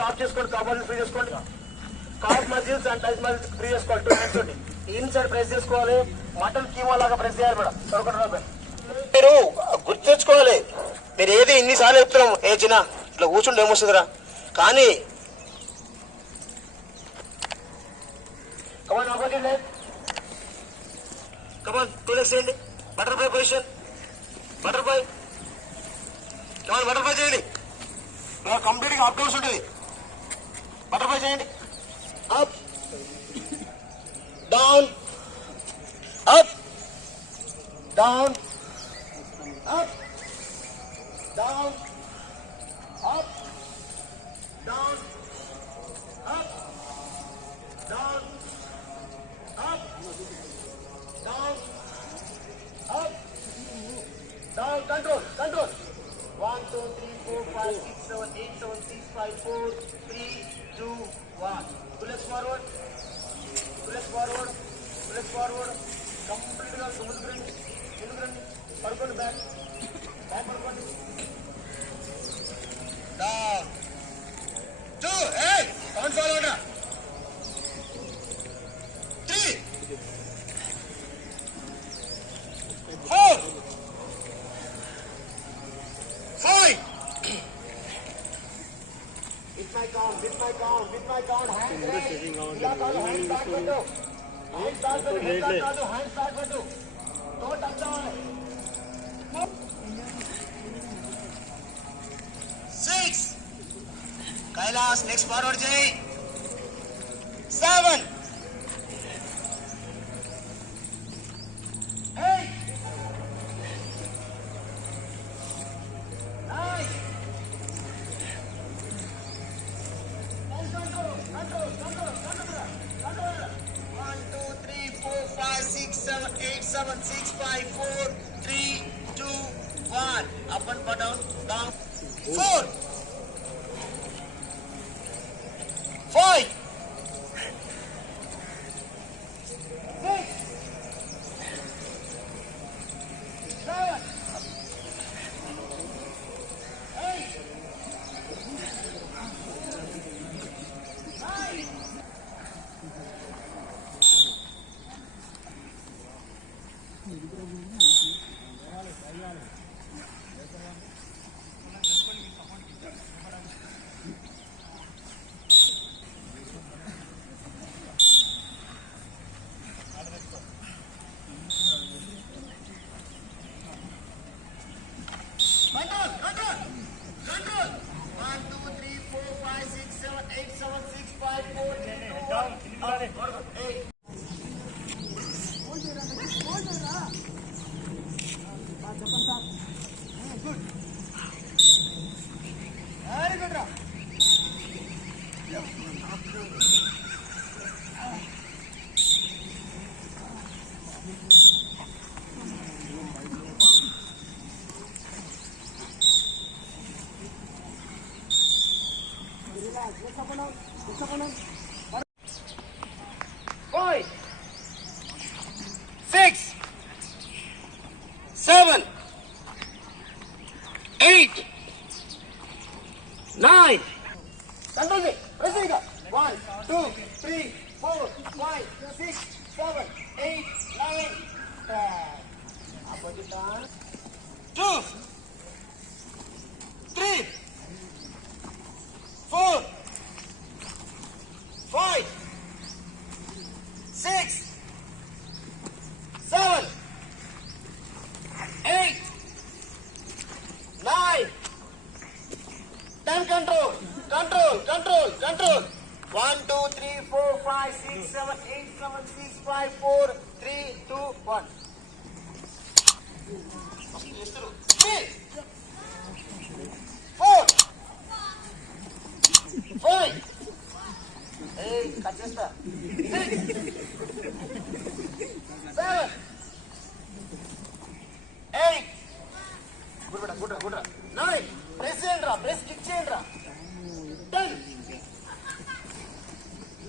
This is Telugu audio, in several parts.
కాప్ చేసుకోండి, కాప్ మజిల్స్ ఫ్రీ చేసుకోండి. Calf muscles and thighs muscles free చేసుకోవాలి. 2 హ్యాండ్స్ తోటి ఇన్సైడ్ ప్రెస్ చేసుకోవాలి. మటన్ కీమా లాగా ప్రెస్ చేయాలి మేడం. మీరు గుర్తు తెచ్చుకోవాలి. మీరు ఏది ఇన్నిసార్లు చెప్తున్నాము, ఏ చిన్న ఇట్లా కూర్చుంటే ఏమొస్తుందిరా కానీ కమాన్ ఆపోజిట్ లెగ్, కమాన్ 2 legs చేయండి. బటర్ఫ్లై పొజిషన్, బటర్ఫ్లై, కమాన్ బటర్ఫ్లై చేయండి. కంప్లీట్ గా అప్ డౌన్స్ ఉంటుంది. బటర్ఫ్లై చేయండి. Up down, up down, up down, up down, up down, up down, up down. Control, control. 1 2 3 4 5 6 7 8 7 6 5 4 3 2 1. Pull us forward, pull us forward, pull us forward. Complete గా ముందుకు పడుకోండి. బ్యాక్ బ్యాక్ పడుకోండి. Down 2 8 count forward 3 4 5. With my count, with my count, with my count. Hands ready. Hands start పెట్టు. Hands start పెట్టు. Hands start పెట్టు. తో టచ్ అవ్వాలి. 6. కైలాస్ నెక్స్ట్ ఫార్వర్డ్ చేయి. 7 8 9. Control. 1 2 3 4 5 6 7 8 7 6 5 4 3 2 1. Up and down, down. 4 5 6 7 8 9. Control. 1 2 3 4 5 6 7 8 7 6 5 4 3 2 1. 8. Good. Very good. Five, 6, 7, 8, 9. Control it. Pressing it. 1 2 3 4 5 6 7 8 9 10. Opposite arm. 2 3 4 5 6 7 8 9 10. Control. 1 2 3 4 5 6 7 8 7 6 5 4 3 2 1. 3 4 5. Hey, cut చేస్తా. 6 7 8. గుడ్ 9. ప్రెస్ చేయండి రా, ప్రెస్ కిక్ చేయండి రా. 10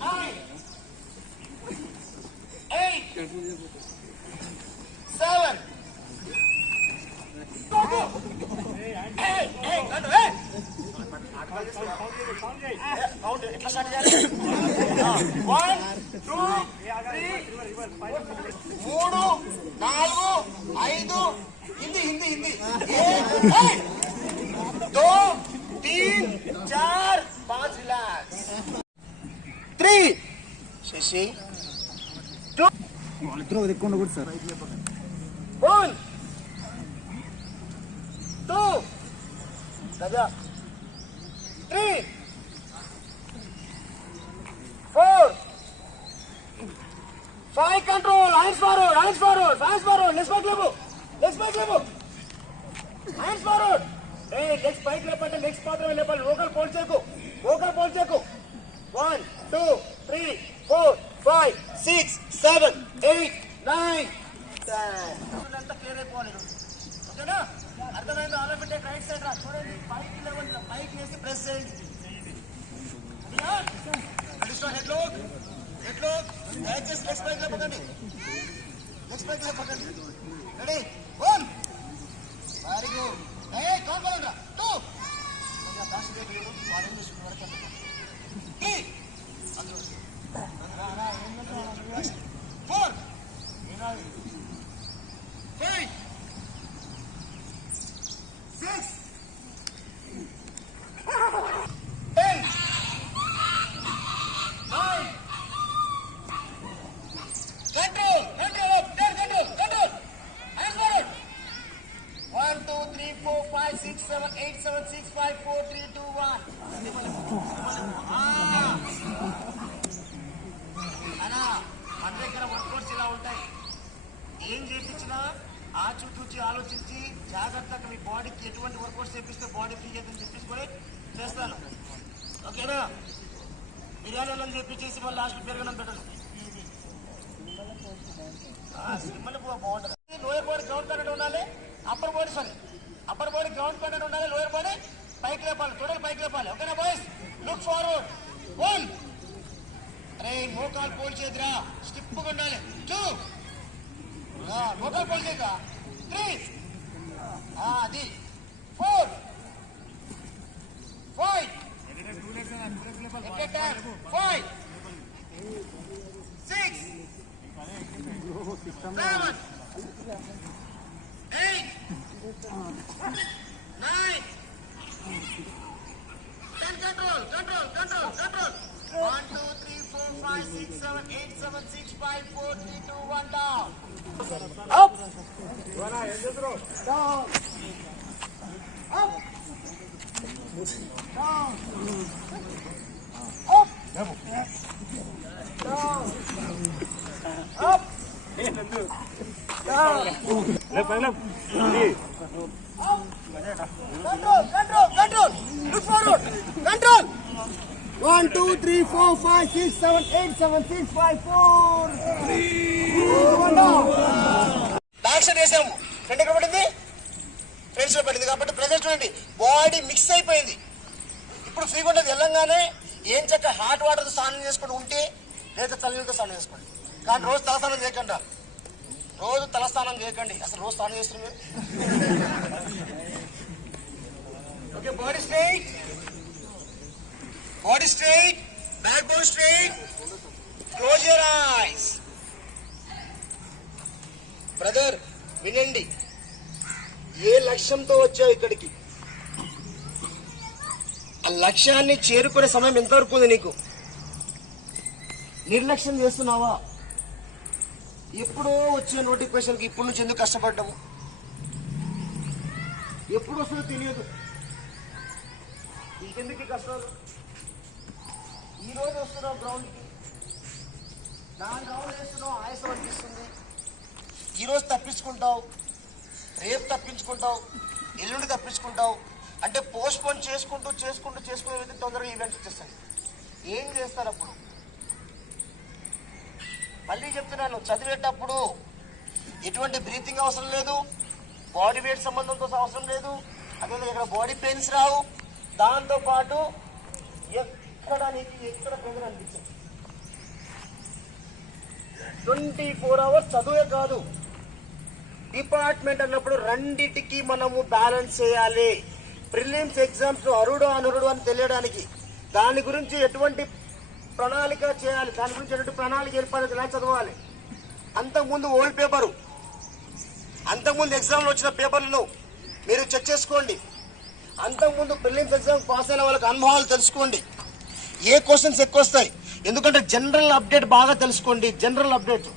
9 8 7 Hey, కౌంట్ ఎట్లా స్టార్ట్ చేయాలి? 1 2 3 4 5 హిందీ హిందీ హిందీ 2 3 4 5 రిలాక్స్ 3 శశి 2 వాళ్ళిద్దరూ దిక్కుండా కూడా sir 1 2 Raja 3 4 5 control hands forward hands forward let's back level hands forward hey next spike lepante next pathway level vocal pole cheku 1 2 3 4 5 6 7 8 9 10 అంతా క్లియర్ అయిపోవాలి ఓకేనా అర్థమైందో ఆలోపెట్టే రైట్ సైడ్ రా చూడండి పైకి లెవెల్ పైకి వేసి ప్రెస్ చేయండి హెడ్ లోక్ దయచేసి నెక్స్ట్ పైకి లేపకండి రెడీ 1 వెరీ గుడ్ ఏ కాంపౌండ్ 2 దాష్ దగ్గర వాడు ఏం చేస్తున్నారు వరకు 3 అందరూ 4 వినాలి 5 6 10 9 control hands forward 1 2 3 4 5 6 7 8 7 6 5 4 3 2 1 అనా మన దగ్గర వర్కౌట్స్ ఇలా ఉంటాయి ఏం చేయించినా ఆచితూచి ఆలోచించి జాగ్రత్తగా మీ బాడీకి ఎటువంటి వర్కౌట్స్ చేపిస్తే బాడీ ఫ్రీ అవుతుందని చెప్పించుకొని చేస్తాను ఓకేనా బిర్యానీలో చేపించేసి మళ్ళీ లాస్ట్ పెరగడం పెట్టదు సిమ్మల్ బాగుంటుంది లోయర్ బాడీ గ్రౌండ్ ప్యానెట్ ఉండాలి అప్పర్ బాడీ గ్రౌండ్ ప్యానెట్ ఉండాలి లోయర్ బాడీ పైకి లేపాలి టోటల్ పైకి లేపాలి ఓకేనా బాయ్స్ లుక్ ఫార్వర్డ్ 1 అరే మోకాలు పోల్ చేద్దిరా స్టిప్గా ఉండాలి 2 మోకాలు పోల్ చేయక 3 అది 4 5 5 6 7 8 9 10 control 1 2 3 4 5 6 7 8 7 6 5 4 3 2 1 down up down up down up down up Control. Look forward. Control. 1 2 3 4 5 6 7 8 7 6 5 4 3 1 down. Action చేసాము ఫ్రంట్ ఎక్కడ పడింది ఫ్రెండ్స్ లో పడింది కాబట్టి ప్రెజెంట్ చూడండి బాడీ మిక్స్ అయిపోయింది ఇప్పుడు ఫ్రీగా ఉండదు వెళ్ళంగానే ఏం చక్క హాట్ వాటర్తో స్నానం చేసుకుని ఉంటే లేదా చల్లనీళ్ళతో స్నానం చేసుకోండి కానీ రోజు తలస్నానం చేయకండి అసలు రోజు స్నానం చేస్తున్నారు okay body straight back bone straight close your eyes brother వినండి ఏ లక్ష్యంతో వచ్చావు ఇక్కడికి ఆ లక్ష్యాన్ని చేరుకునే సమయం ఎంతవరకు ఉంది నీకు నిర్లక్ష్యం చేస్తున్నావా ఎప్పుడో వచ్చే నోటిఫికేషన్కి ఇప్పుడు నుంచి ఎందుకు కష్టపడ్డాము ఎప్పుడు వస్తుందో తెలియదు ఇంకెందుకు కష్టాలు ఈరోజు వస్తున్నావు గ్రౌండ్కి దాని గ్రౌండ్ వేస్తున్నావు ఆయాసం అనిపిస్తుంది ఈరోజు తప్పించుకుంటావు రేపు తప్పించుకుంటావు ఎల్లుండి తప్పించుకుంటావు అంటే పోస్ట్పోన్ చేసుకుంటూ తొందరగా ఈవెంట్స్ వచ్చేస్తాయి ఏం చేస్తారు అప్పుడు మళ్ళీ చెప్తున్నాను చదివేటప్పుడు ఎటువంటి బ్రీతింగ్ అవసరం లేదు బాడీ వెయిట్ సంబంధంతో అవసరం లేదు అదే ఇక్కడ బాడీ పెయిన్స్ రావు దాంతోపాటు ఎక్కడ ప్రెజర్ అనిపించదు 24 hours చదువే కాదు డిపార్ట్మెంట్ అన్నప్పుడు రెండిటికి మనము బ్యాలెన్స్ చేయాలి ప్రిలిమ్స్ ఎగ్జామ్స్ అరుడు అనరుడు అని తెలియడానికి దాని గురించి ఎటువంటి ప్రణాళిక చేయాలి, దాని గురించి ఎటువంటి ప్రణాళిక ఏర్పడేది ఎలా చదవాలి. అంతకుముందు ఓల్డ్ పేపరు, అంతకుముందు ఎగ్జామ్లో వచ్చిన పేపర్లను మీరు చెక్ చేసుకోండి. అంతకుముందు ప్రిలిమ్స్ ఎగ్జామ్ పాస్ అయిన వాళ్ళకి అనుభవాలు తెలుసుకోండి. ఏ క్వశ్చన్స్ ఎక్కువ వస్తాయి, ఎందుకంటే జనరల్ అప్డేట్ బాగా తెలుసుకోండి. జనరల్ అప్డేట్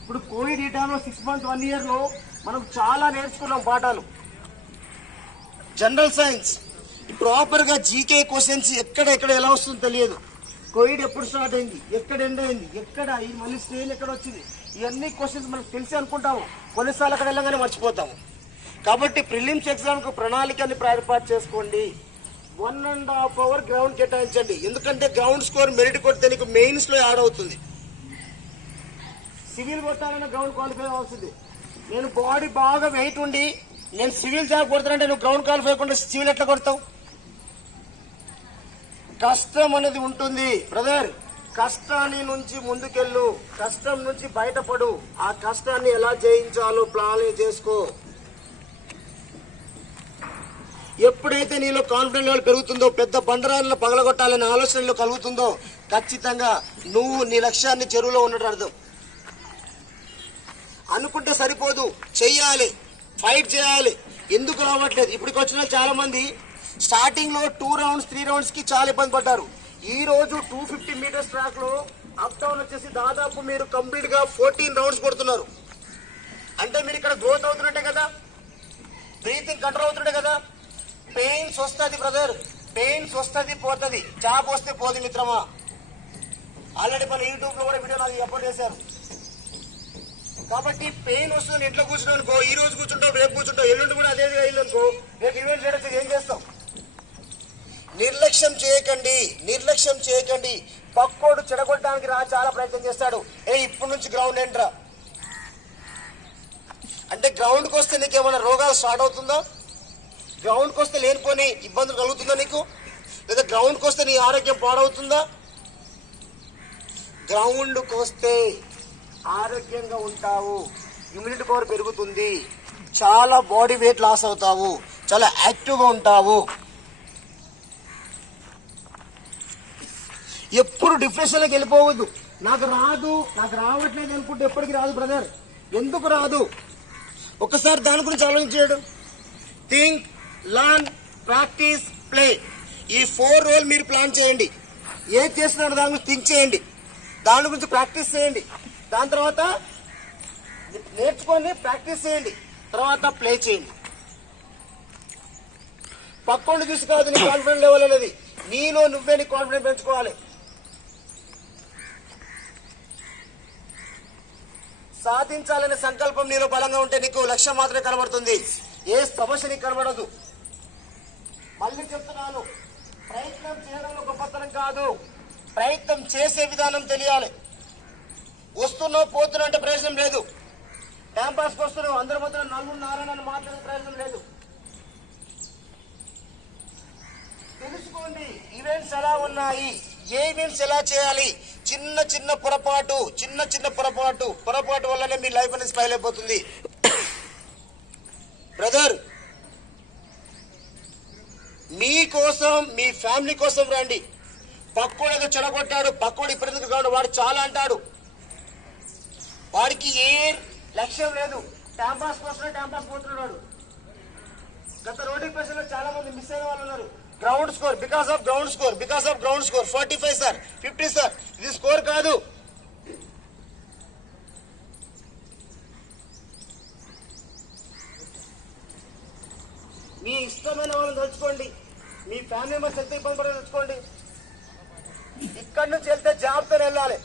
ఇప్పుడు కోవిడ్ ఈ టైంలో 6 months 1 yearలో మనం చాలా నేర్చుకున్నాం పాఠాలు. జనరల్ సైన్స్ ప్రాపర్గా జీకే క్వశ్చన్స్ ఎక్కడ ఎలా వస్తుందో తెలియదు. కోవిడ్ ఎప్పుడు స్టార్ట్ అయింది, ఎక్కడ ఎండ్ అయింది, ఎక్కడ ఈ మళ్ళీ స్టేజ్ ఎక్కడ వచ్చింది, ఇవన్నీ క్వశ్చన్స్ మనకు తెలిసి అనుకుంటాము, కొన్నిసార్లు అక్కడ వెళ్ళగానే మర్చిపోతాము. కాబట్టి ప్రిలిమ్స్ ఎగ్జామ్కు ప్రణాళికని ఏర్పాటు చేసుకోండి. 1.5 hour గ్రౌండ్ కేటాయించండి, ఎందుకంటే గ్రౌండ్ స్కోర్ మెరిట్ కొడితే నీకు మెయిన్స్లో యాడ్ అవుతుంది. సివిల్ కొట్టాలన్న గ్రౌండ్ క్వాలిఫై అవుతుంది. నేను బాడీ బాగా వెయిట్ ఉండి నేను సివిల్ జాబ్ కొడతానంటే నువ్వు గ్రౌండ్ క్వాలిఫై అవ్వకుండా సివిల్ ఎట్లా కొడతావు? కష్టం అనేది ఉంటుంది బ్రదర్. కష్టాన్ని నుంచి ముందుకెళ్ళు, కష్టం నుంచి బయటపడు, ఆ కష్టాన్ని ఎలా జయించాలో ప్లాన్ చేసుకో. ఎప్పుడైతే నీలో కాన్ఫిడెన్స్ లెవెల్ పెరుగుతుందో, పెద్ద బండరాలను పగలగొట్టాలనే ఆలోచనలో కలుగుతుందో, ఖచ్చితంగా నువ్వు నీ లక్ష్యాన్ని చెరువులో ఉన్నట్టు అర్థం. అనుకుంటే సరిపోదు, చెయ్యాలి, ఫైట్ చేయాలి. ఎందుకు రావట్లేదు? ఇప్పటికి వచ్చిన చాలా మంది స్టార్టింగ్ లో 2 rounds 3 rounds కి చాలా ఇబ్బంది పడ్డారు. ఈ రోజు 250 meters ట్రాక్ లో అప్ డౌన్ వచ్చేసి దాదాపు మీరు కంప్లీట్ గా 14 rounds కొడుతున్నారు. అంటే మీరు ఇక్కడ గ్రోత్ అవుతున్నట్టే కదా, బ్రీతింగ్ కంట్రోల్ అవుతుంటే కదా. పెయిన్స్ వస్తుంది బ్రదర్, పెయిన్స్ వస్తుంది, పోతుంది. జాబ్ వస్తే పోదు మిత్రమా. ఆల్రెడీ మన యూట్యూబ్ లో కూడా వీడియో నాకు అప్లోడ్ చేశారు. కాబట్టి పెయిన్ వస్తుంది, ఇంట్లో కూర్చున్నావు అనుకో, ఈ రోజు కూర్చుంటావు, రేపు కూర్చుంటావు, ఎల్లుండి కూడా అదే అయింది అనుకో, రేపు ఈవెంట్ చేయడానికి ఏం చేస్తావు? నిర్లక్ష్యం చేయకండి, నిర్లక్ష్యం చేయకండి. పక్కోడు చెడగొట్టడానికి చాలా ప్రయత్నం చేస్తాడు. ఇప్పటి నుంచి గ్రౌండ్ ఏంట్రా అంటే గ్రౌండ్కి వస్తే నీకేమైనా రోగాలు స్టార్ట్ అవుతుందా? గ్రౌండ్కి వస్తే లేనిపోని ఇబ్బందులు కలుగుతుందా నీకు? లేదా గ్రౌండ్కి వస్తే నీ ఆరోగ్యం పాడవుతుందా? గ్రౌండ్కి వస్తే ఆరోగ్యంగా ఉంటావు, ఇమ్యూనిటీ పవర్ పెరుగుతుంది, చాలా బాడీ వెయిట్ లాస్ అవుతావు, చాలా యాక్టివ్గా ఉంటావు. ఎప్పుడు డిప్రెషన్లోకి వెళ్ళిపోవద్దు. నాకు రాదు, నాకు రావట్లేదు అనుకుంటే ఎప్పటికీ రాదు బ్రదర్. ఎందుకు రాదు? ఒకసారి దాని గురించి ఆలోచించాడు. Think, learn, practice, play. ఈ 4 roles మీరు ప్లాన్ చేయండి. ఏం చేస్తున్నారు దాని గురించి థింక్ చేయండి, దాని గురించి ప్రాక్టీస్ చేయండి, దాని తర్వాత నేర్చుకొని ప్రాక్టీస్ చేయండి, తర్వాత ప్లే చేయండి. పక్కోండి చూసి కాదు నీ కాన్ఫిడెన్స్ లెవెల్ అనేది, నీలో నువ్వే నీ కాన్ఫిడెన్స్ పెంచుకోవాలి. సాధించాలనే సంకల్పం నీలో బలంగా ఉంటే నీకు లక్ష్యం మాత్రమే కనబడుతుంది, ఏ సమస్య నీకు కనబడదు. మళ్ళీ చెప్తున్నాను, ప్రయత్నం చేయడంలో గొప్పతనం కాదు, ప్రయత్నం చేసే విధానం తెలియాలి. వస్తున్నావు పోతున్నావు అంటే ప్రయోజనం లేదు. టైం పాస్కి వస్తున్నావు, అందరి మధ్య నలుగురు నారాయణ మాట్లాడే ప్రయోజనం లేదు. తెలుసుకోండి ఈవెంట్స్ ఎలా ఉన్నాయి, ఏ ఈవెంట్స్ ఎలా చేయాలి. చిన్న పొరపాటు వల్లనే మీ లైఫ్ అనేది స్పైల్ అయిపోతుంది. బ్రదర్, మీకోసం మీ ఫ్యామిలీ కోసం రండి. పక్కోడు ఏదో చెడగొట్టాడు, పక్కోడు ఇప్పుడు కాదు, వాడు చాలా అంటాడు, వాడికి ఏ లక్ష్యం లేదు, టైం పాస్ కోసమే టైం పాస్ పోతున్నాడు. గత నోటిఫికేషన్ లో చాలా మంది మిస్ అయిన వాళ్ళు ఉన్నారు. Ground score, because of ground score 45 sir, 50 sir, ఇది స్కోర్ కాదు. మీ ఇష్టమైన వాళ్ళని తలుచుకోండి, మీ ఫ్యామిలీ మెంబర్స్ ఎంత ఇబ్బంది పడో తెచ్చుకోండి. ఇక్కడి నుంచి వెళ్తే జాబ్తో వెళ్ళాలి.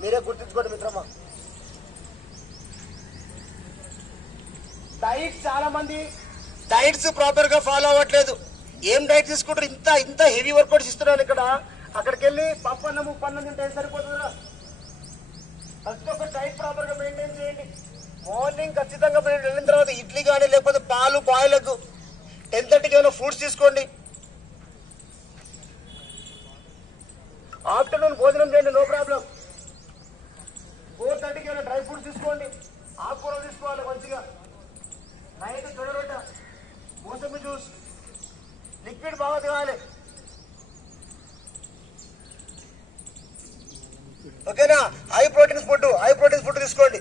మీరే గుర్తించుకోండి మిత్రమా. డైట్, చాలా మంది డైట్స్ ప్రాపర్ గా ఫాలో అవ్వట్లేదు. ఏం డైట్ తీసుకుంటారు? ఇంత హెవీ వర్కౌట్స్ ఇస్తున్నారు ఇక్కడ. అక్కడికి వెళ్ళి పప్పన్నం ఉప్పన్నం తింటే సరిపోతుందా? ఫస్ట్ ఒక డైట్ ప్రాపర్ గా మెయింటైన్ చేయండి. మార్నింగ్ ఖచ్చితంగా వెళ్ళిన తర్వాత ఇడ్లీ కానీ లేకపోతే పాలు, బాయిల్ ఎగ్, 10:30కి ఏమైనా ఫ్రూట్స్ తీసుకోండి. ఆఫ్టర్నూన్ భోజనం చేయండి, నో ప్రాబ్లం. 4:30కి ఏమైనా డ్రై ఫ్రూట్స్ తీసుకోండి, ఆకుకూరలు తీసుకోవాలి మంచిగా. నైట్ జొన్న రొట్టె, మోసంబి జ్యూస్, లిపిడ్ బాగా తినాలి. ఓకేనా? హై ప్రోటీన్స్ ఫుడ్ తీసుకోండి.